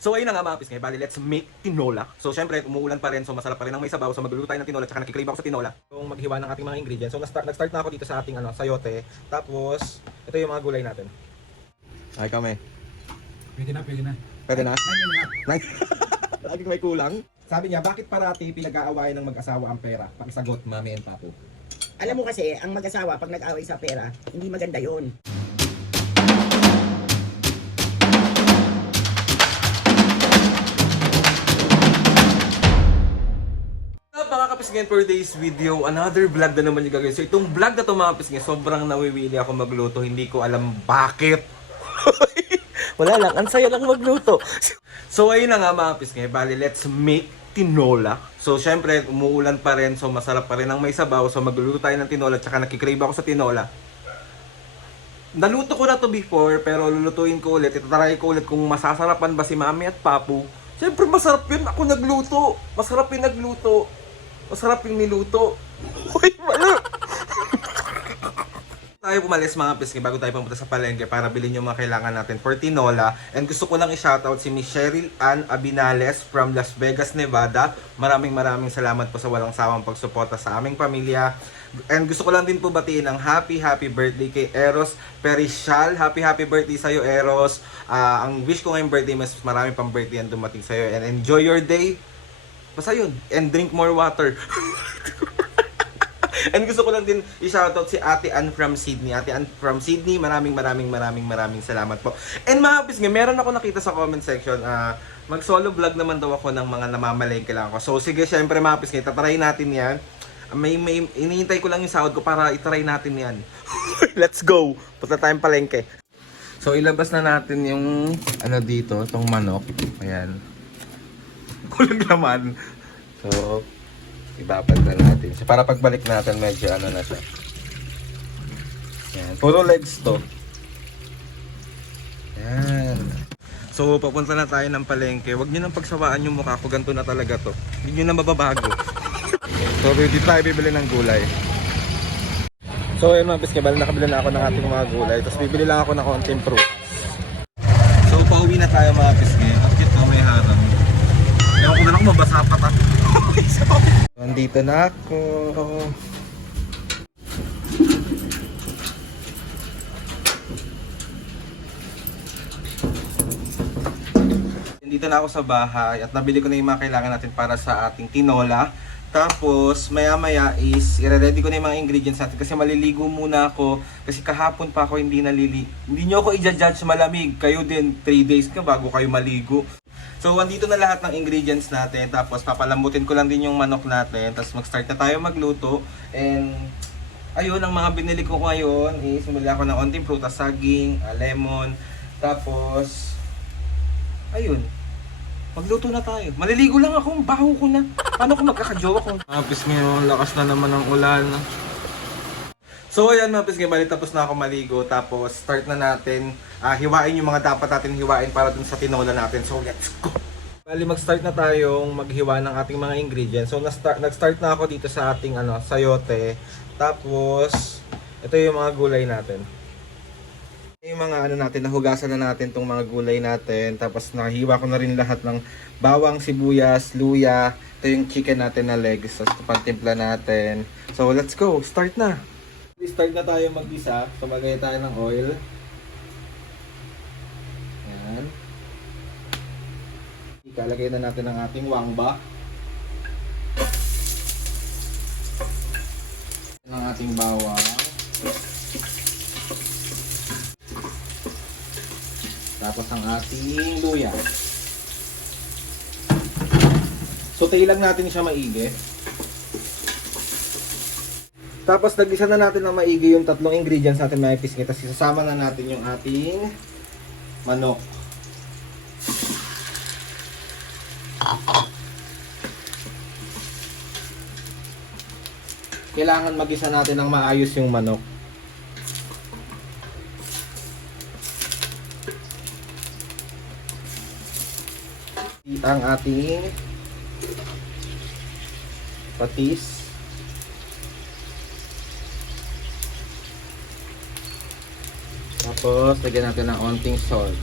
So ayun na nga mga pisngay, bali let's make tinola. So syempre umuulan pa rin, so masarap pa rin ang may sabaw. So magluluto tayo ng tinola, tsaka nakikrave ako sa tinola. Yung maghiwa ng ating mga ingredients. So nag-start na ako dito sa ating sayote. Tapos ito yung mga gulay natin. Ay kami. Pwede na, pwede na. Pwede na? Ay, Laging may kulang. Sabi niya, bakit parati pinag-aawayan ng mag-asawa ang pera? Pakisagot, Mami and Papu. Alam mo kasi, ang mag-asawa, pag nag-away sa pera, hindi maganda yon. Mga kapisngin, for today's video, another vlog na naman yung gagawin. So itong vlog na to mga kapisngin, sobrang nawiwili ako magluto. Hindi ko alam bakit. Wala lang, ang saya lang magluto. So ayun na nga mga kapisngin, bali let's make tinola. So syempre, umuulan pa rin, so masarap pa rin ang may sabaw. So magluluto tayo ng tinola, tsaka nakikrave ako sa tinola. Naluto ko na to before, pero lulutuin ko ulit. Itatry ko ulit kung masasarapan ba si Mami at Papu. Syempre masarap yun, ako nagluto. Masarap yung nagluto. Masarap yung niluto. Uy, mali! Tayo pumalis mga pisngi bago tayo pumunta sa palengke para bilhin yung mga kailangan natin for tinola. And gusto ko lang i-shoutout si Miss Cheryl Ann Abinales from Las Vegas, Nevada. Maraming salamat po sa walang sawang pagsuporta sa aming pamilya. And gusto ko lang din po batiin ng happy birthday kay Eros Perishal. Happy birthday sa'yo, Eros. Ang wish ko ngayong birthday, mas marami pang birthday ang dumating sa'yo. And enjoy your day. Basta yun. And drink more water. And gusto ko lang din i-shoutout si Ate Ann from Sydney. Ate Ann from Sydney, maraming salamat po. And mga pisngi, meron ako nakita sa comment section, mag-solo vlog naman daw ako ng mga namamalengke lang ako. So sige, syempre mga pisngi, tatry natin yan. May iniintay ko lang yung sahod ko para itry natin yan. Let's go! Punta tayong palengke. So ilabas na natin yung dito, itong manok. Ayan. Kulang naman. So, ibabad na natin. So, para pagbalik natin, medyo na siya. Yan. Puro legs to. Yan. So, papunta na tayo ng palengke. Huwag nyo nang pagsawaan yung mukha ko. Ganito na talaga to. Hindi nyo na mababago. So, ready tayo bibili ng gulay. So, ayun mga piskebal, nakabili na ako ng ating mga gulay. Tapos bibili lang ako ng konting fruits. So, pauwi na tayo mga piskebal. Ang cute na may harang. Ewan ko na lang mabasa pa ta. Nandito na ako. Nandito na ako sa bahay at nabili ko na yung mga kailangan natin para sa ating tinola. Tapos maya is i-ready ko na yung mga ingredients natin kasi maliligo muna ako kasi kahapon pa ako hindi naliligo. Hindi nyo ako i-judge malamig. Kayo din 3 days ka bago kayo maligo. So, andito na lahat ng ingredients natin. Tapos, papalambutin ko lang din yung manok natin. Tapos, mag-start na tayo magluto. And, ayun, ang mga binili ko ngayon is, bumili ako ng onting prutas, saging, lemon. Tapos, ayun, magluto na tayo. Maliligo lang ako, baho ko na. Paano ko magkakajowa ko? Tapos ngayon, lakas na naman ng ulan. So ayan mga pisngi, bali tapos na ako maligo. Tapos start na natin hiwain yung mga dapat natin hiwain para dun sa tinola natin. So let's go! Bali mag-start na tayong maghiwa ng ating mga ingredients. So nag-start na ako dito sa ating sayote. Tapos ito yung mga gulay natin. Yung mga natin, nahugasan na natin tong mga gulay natin. Tapos nahiwa ko na rin lahat ng bawang, sibuyas, luya. Ito yung chicken natin na legs. Tapos pantimpla natin. So let's go! Start na! Start na tayo mag-isa. Tumagay tayo ng oil. Ayan. Ikalagay na natin ang ating wangba. Ang ating bawang. Tapos ang ating luya. Sutay lang natin siya maigi. Tapos nag-isa na natin ng maigi yung tatlong ingredients natin mga pisngi. Tapos isasama na natin yung ating manok. Kailangan mag-isa natin ng maayos yung manok. Ang ating patis. Tapos, lagyan natin ng onting salt.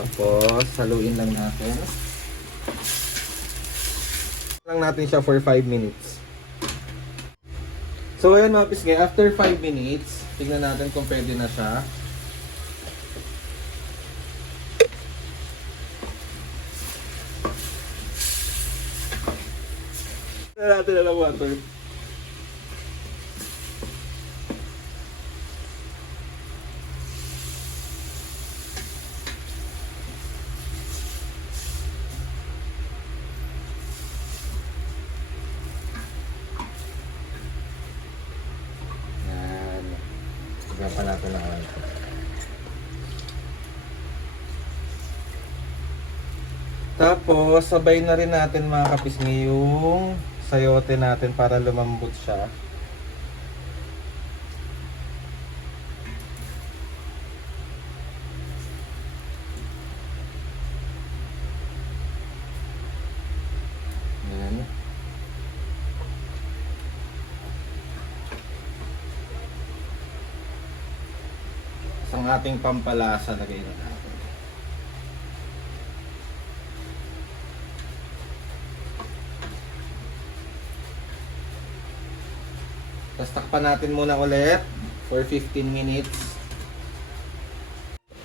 Tapos, haluin lang natin. Lang natin siya for 5 minutes. So, ayan mga pisngay, after 5 minutes, tignan natin kung pwede na siya. Tignan natin na lang water. Yan. Tignan pa natin ang ano. Tapos, sabay na rin natin mga kapisngi yung sayote natin para lumambot siya. Yan. Ang ating pampalasa lagay na natin. Tapos takpan natin muna ulit for 15 minutes.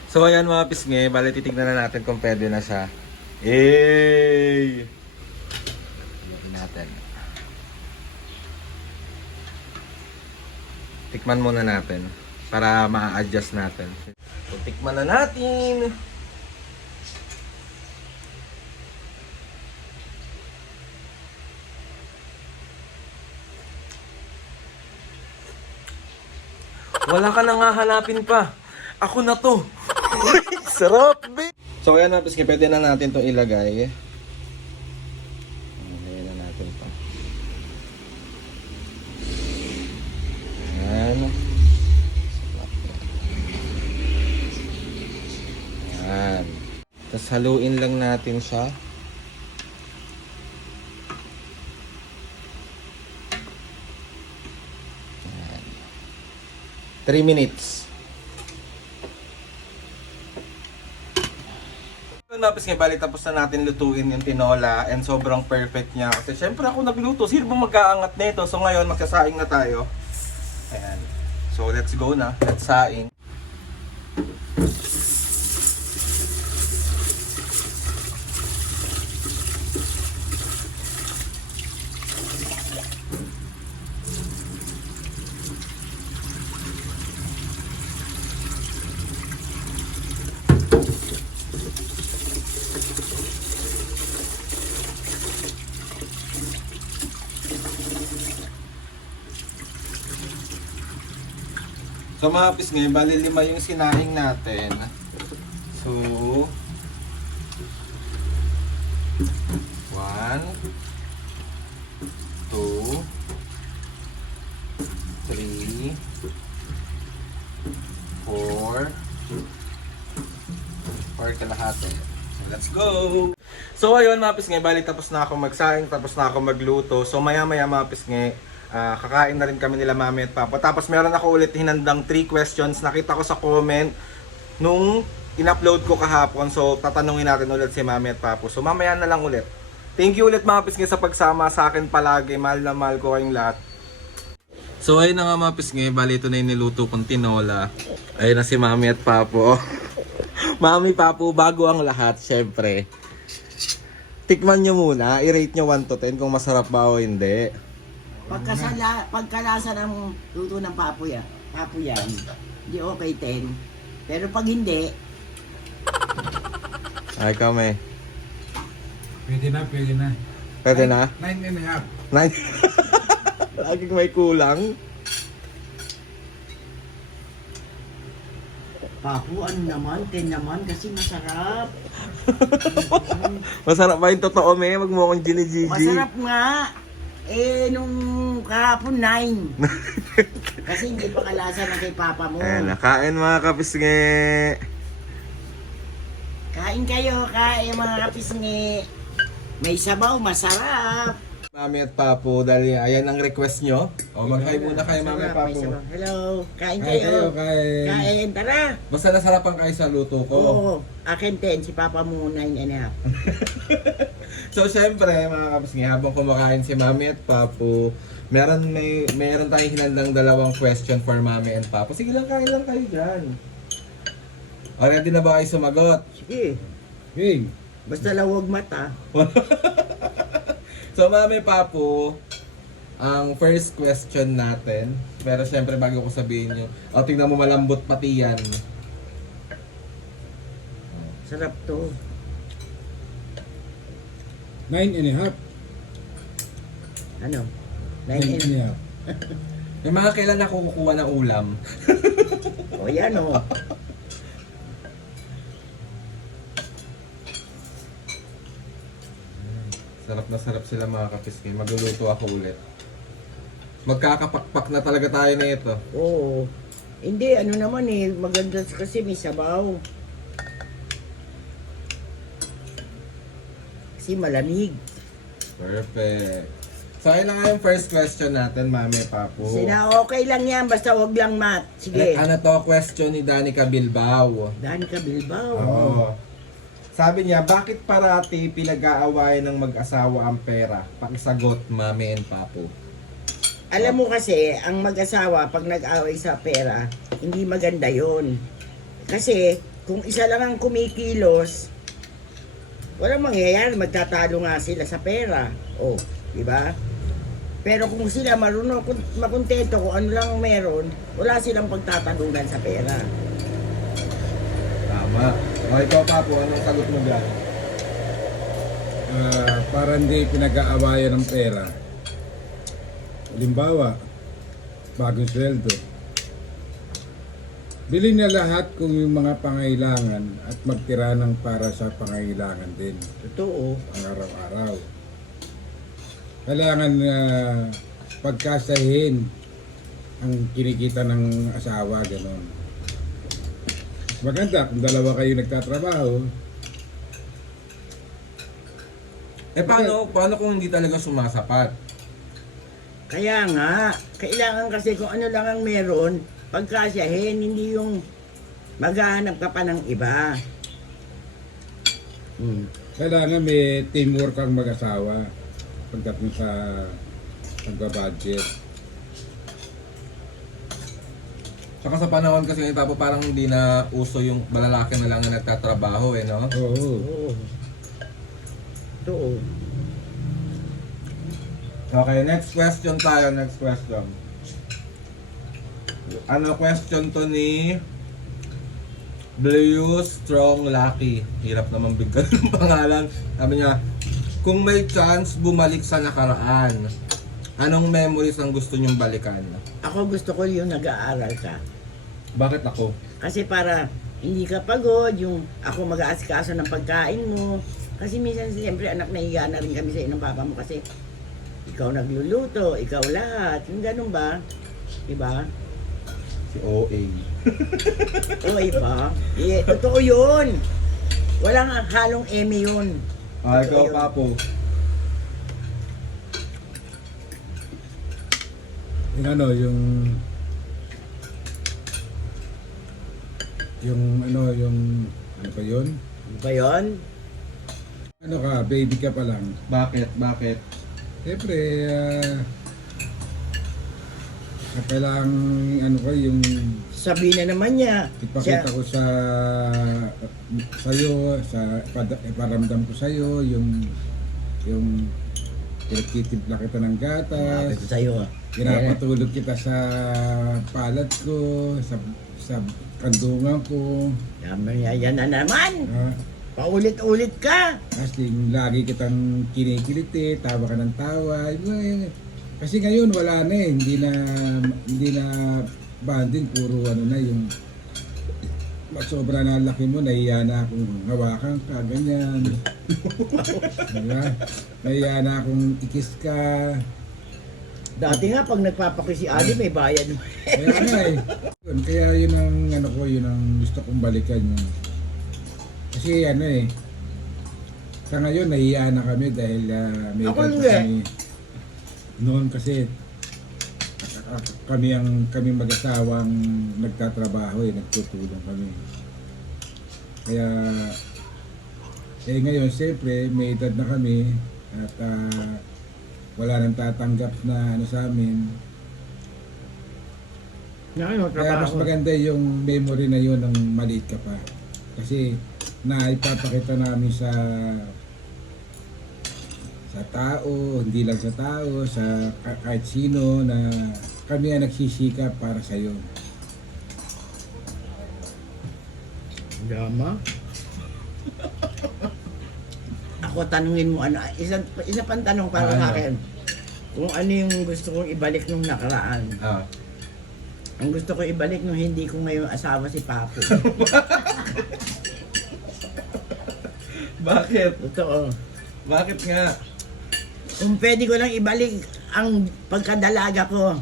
So ayan mga pisngi, bali titignan na natin kung pwede na siya. Yay! Tignan natin. Tikman muna natin para ma-adjust natin. So tikman na natin. Wala ka nang hahanapin pa. Ako na to. Sarap, be. So ayan na, pisngi, pwede na natin to ilagay. Ilagay na natin to. Ayan. Ayan. Tapos haluin lang natin siya. 3 minutes. Napis nga, bali tapos na natin lutuin yung tinola and sobrang perfect niya. Kasi syempre ako nagluto, sino ba mag-aangat nito? So ngayon magsasaing na tayo. Ayan. So let's go na. Let's saing. So mga pisngay, bali 5 yung sinaing natin. So 1 2 3 4 kalahati. So let's go! So ayun mga pisngay, bali tapos na ako magsaing, tapos na ako magluto. So maya maya mga pisngay, kakain na rin kami nila mami at papa. Tapos meron ako ulit hinandang 3 questions. Nakita ko sa comment nung in-upload ko kahapon. So tatanungin natin ulit si mami at papa. So mamaya na lang ulit. Thank you ulit mga pisngay sa pagsama sa akin palagi. Mahal na mahal ko kayong lahat. So ayun na nga mga pisngay, bali ito na yung niluto kong tinola. Ayun na si mami at papo. Mami, papo, bago ang lahat, syempre. Tikman nyo muna, i-rate nyo 1 to 10 kung masarap ba o hindi. Pagkalasa ng luto ng papo yan, hindi okay 10. Pero pag hindi, Ay, kami. Pwede na, pwede na. Pwede na? 9.5. 9. Laging may kulang. papo ano naman, 10 naman kasi masarap. Masarap ba yung totoo, me? Wag mo akong ginigigi. Masarap nga. Eh, nung kahapon 9. Kasi hindi pa kalasa na kay papa mo. Ayan, nakain mga kapisngi. Kain kayo, kain mga kapisngi. May sabaw, masarap. Mami at Papo, dahil ayan ang request nyo. O, mag-hi muna kayo, Mami at Sarap, may Papo. sarap. Hello, kain Kain kayo, kayo. kain. Kain, tara. Basta nasarapan kayo sa luto ko. Oo, akin 10, si Papa mo 9.5. So, syempre, mga kapasngi, habang kumakain si Mami at Papo, meron tayong hinandang dalawang question for Mami and Papo. Sige lang, kain lang kayo dyan. O, ready na ba kayo sumagot? Sige, Hey, basta lawag mata. So, Mami Papo, ang first question natin, pero syempre bago ko sabihin nyo, tingnan mo malambot pati yan. Sarap to. 9.5. Ano? 9.5. May mga kailan ako kukuha ng ulam. O yan o. Sarap na sarap sila mga kapisngi. Magluluto ako ulit. Magkakapakpak na talaga tayo na ito. Oo. Hindi, ano naman eh, maganda kasi may sabaw. Kasi malamig. Perfect. So, ayun na nga yung first question natin, Mami Papo. Sina, okay lang yan, basta wag lang mat. Sige. Ano to? Question ni Danica Bilbao. Danica Bilbao. Oo. Sabi niya, bakit parati pinag-aawayan ng mag-asawa ang pera? Pakisagot, Mami and Papo. Alam mo kasi, ang mag-asawa, pag nag-away sa pera, hindi maganda yon. Kasi, kung isa lang ang kumikilos, walang mangyayari, magtatalo nga sila sa pera. O, di ba? Pero kung sila marunong, makontento kung ano lang meron, wala silang pagtatalunan sa pera. Tama. O, ikaw, Papo, anong sagot mo dyan? Para hindi pinag-aawayan ng pera. Halimbawa, bagong sweldo. Bili niya lahat kung yung mga pangailangan at magtira ng para sa pangailangan din Totoo. ang araw-araw. Kailangan pagkasahin ang kinikita ng asawa, gano'n. Maganda kung dalawa kayo nagtatrabaho. Paano kung hindi talaga sumasapat? Kaya nga, kailangan kasi kung ano lang ang meron, pagkasyahin, hindi yung maghahanap ka pa ng iba. Kailangan may teamwork ang mag-asawa pagdating sa pagbabudget. Saka sa panahon kasi ngayon, Papo, parang hindi na uso yung balalaki na lang na nagtatrabaho, no? Oo. Oo. Totoo. Okay, next question tayo, next question. Ano question to ni Blue Strong Lucky? Hirap naman bigyan ng pangalan. Sabi niya, kung may chance bumalik sa nakaraan, anong memories ang gusto niyong balikan? Ako gusto ko yung nag-aaral ka. Bakit ako? Kasi para hindi ka pagod, yung ako mag-aasikaso ng pagkain mo. Kasi minsan siyempre anak nahiya na rin kami sa inong papa mo kasi ikaw nagluluto, ikaw lahat. Yung ganun ba? Diba? Si OA. O iba? Eh, totoo yun. Walang halong eme yun. Ikaw, Papo. Yung ano, yung ano pa yun? Ano ba yun? Ano ka, baby ka pa lang. Bakit? Bakit? Siyempre, kailangan ano ko yung Sabihin na naman niya. ipakita ko sa sa'yo, iparamdam ko sa'yo, yung pinagtitimpla kita ng gatas, Ito sa'yo. pinapatulog kita sa palad ko, sa kandungan ko. Yan na naman. Paulit-ulit ka. Kasi lagi kitang kinikiliti, tawa ka ng tawa. Kasi ngayon wala na eh, hindi na banding, puro ano na yung sobra na laki mo, nahiya na akong hawakan ka, ganyan. Diba? Nahiya na akong ikis ka. Dati nga pag nagpapaki si Ali may bayad mo. Kaya nga eh. Kaya yun ang ano ko, yun ang gusto kong balikan yun. Kasi ano eh, sa ngayon nahiya na kami dahil may Ako edad hindi. kami. Noon kasi kami mag-asawang nagtatrabaho nagtutulong kami. Kaya ngayon siyempre may edad na kami at wala nang tatanggap na ano sa amin. Kaya mas maganda yung memory na yun ng maliit ka pa. Kasi naipapakita namin sa tao, hindi lang sa tao, sa kahit sino na kami ang nagsisikap para sa iyo. Drama? Ako tanungin mo ano, isa pang tanong para Ano? sa akin. Kung ano yung gusto kong ibalik nung nakaraan. Ang gusto ko ibalik nung hindi ko ngayon asawa si Papo. Bakit? Totoo. Bakit nga? Kung pwede ko lang ibalik ang pagkadalaga ko,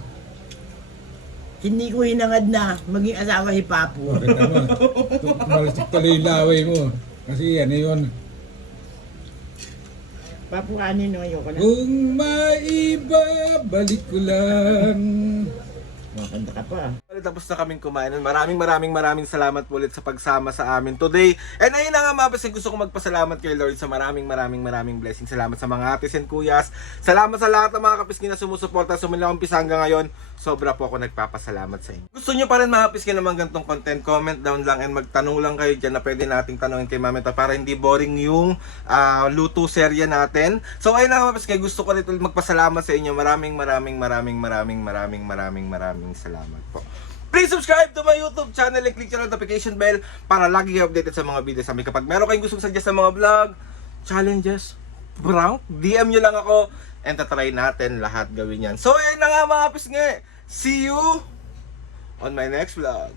hindi ko hinangad na maging asawa si Papo. Bakit naman? Malasik tuloy yung laway mo. Kasi ano yun, Papo kanin no, ayoko na. kung maibabalik ko lang. Makanta ka pa. Tapos na kaming kumain. Maraming salamat po ulit sa pagsama sa amin today. And ayun na nga mga basta gusto ko magpasalamat kay Lord sa maraming blessings. Salamat sa mga atis and kuyas. Salamat sa lahat ng mga kapiskin na sumusuporta sa mula umpisa hanggang ngayon. Sobra po ako nagpapasalamat sa inyo. Gusto nyo pa rin mga kapiskin naman ganitong content, comment down lang and magtanong lang kayo dyan na pwede nating tanongin kay Mami Ta para hindi boring yung luto serye natin. So ayun na mga kapiskin, gusto ko rin magpasalamat sa inyo. Maraming salamat po. Please subscribe to my YouTube channel and click the notification bell para lagi kayo updated sa mga videos namin. Kapag meron kayong gustong suggest sa mga vlog, challenges, prank, DM nyo lang ako and tatry natin lahat gawin yan. So ayun na nga mga pisngi. See you on my next vlog.